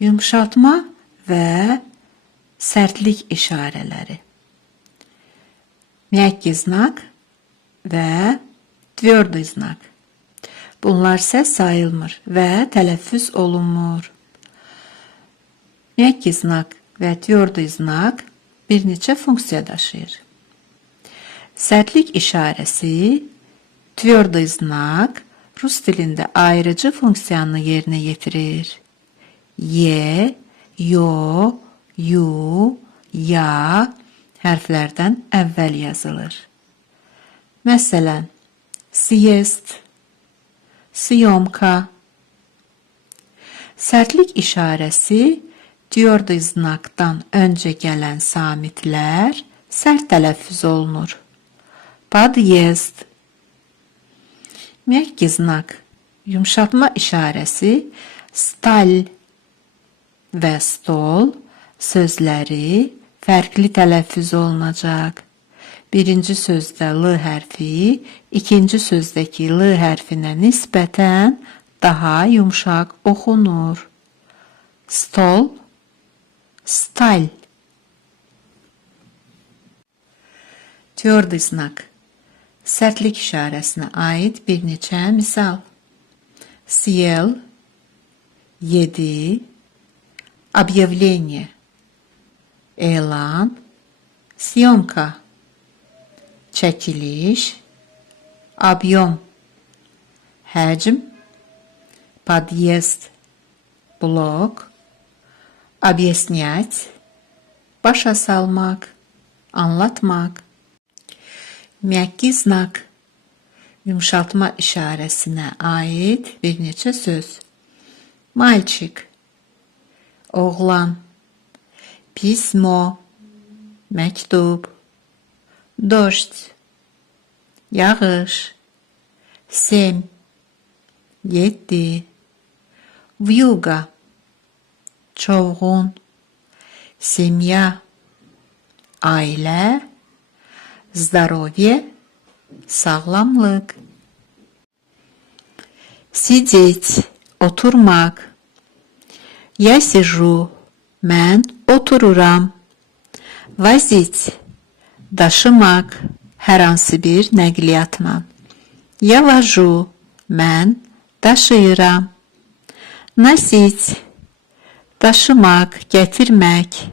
Yumşaltma və sərtlik işarələri. Mягкий знак və tвердый знак. Bunlar səs sayılmır və tələffüz olunmur. Mягкий знак və tвердый знак bir neçə funksiya daşıyır. Sərtlik işarəsi, tвердый знак Rus dilində ayrıcı funksiyanı yerinə yetirir. Y, yo, yu, ya hərflərdən əvvəl yazılır. Məsələn, съезд, съемка. Sərtlik işarəsi tвердый znakdan öncə gələn samitlər sərt tələffüz olunur. Подъезд. Mягкий знак, yumşaltma işarəsi сталь və stol sözləri fərqli tələffüz olunacaq. Birinci sözdə L hərfi, ikinci sözdəki L hərfinə nisbətən daha yumşaq oxunur. Stol, сталь. Tвердый знак. Sərtlik işarəsinə aid bir neçə misal. Съел, yedi, объявление, elan, съемка, çəkiliş, объем, həcm, подъезд, blok, объяснять, başa salmaq, anlatmaq. Mягкий знак, yumşaltma işarəsinə aid bir neçə söz. Мальчик, oğlan, письмо, məktub, дождь, yağış, семь, yedi, вьюга, çovğun, семья, ailə, здоровье, sağlamlıq. Сидеть, oturmaq. Я сижу, mən otururam. Возить, daşımaq, hər hansı bir nəqliyyatla. Я вожу, mən daşıyıram. Носить, daşımaq, gətirmək.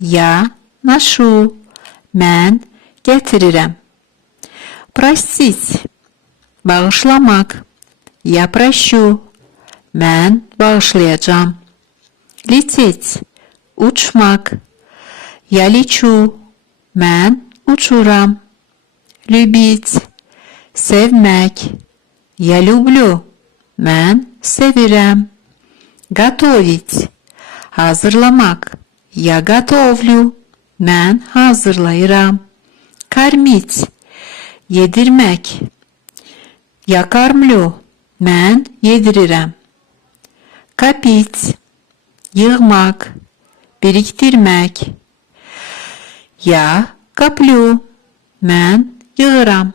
Я ношу, mən gətirirəm. Простить, bağışlamaq. Я прощу, mən bağışlayacağam. Лететь, uçmaq. Я лечу, mən uçuram. Любить, sevmək. Я люблю, mən sevirəm. Готовить, hazırlamaq. Я готовлю, mən hazırlayıram. Кормить, yedirmək. Я кормлю, mən yedirirəm. Копить, yığmaq, biriktirmək. Я коплю, mən yığıram.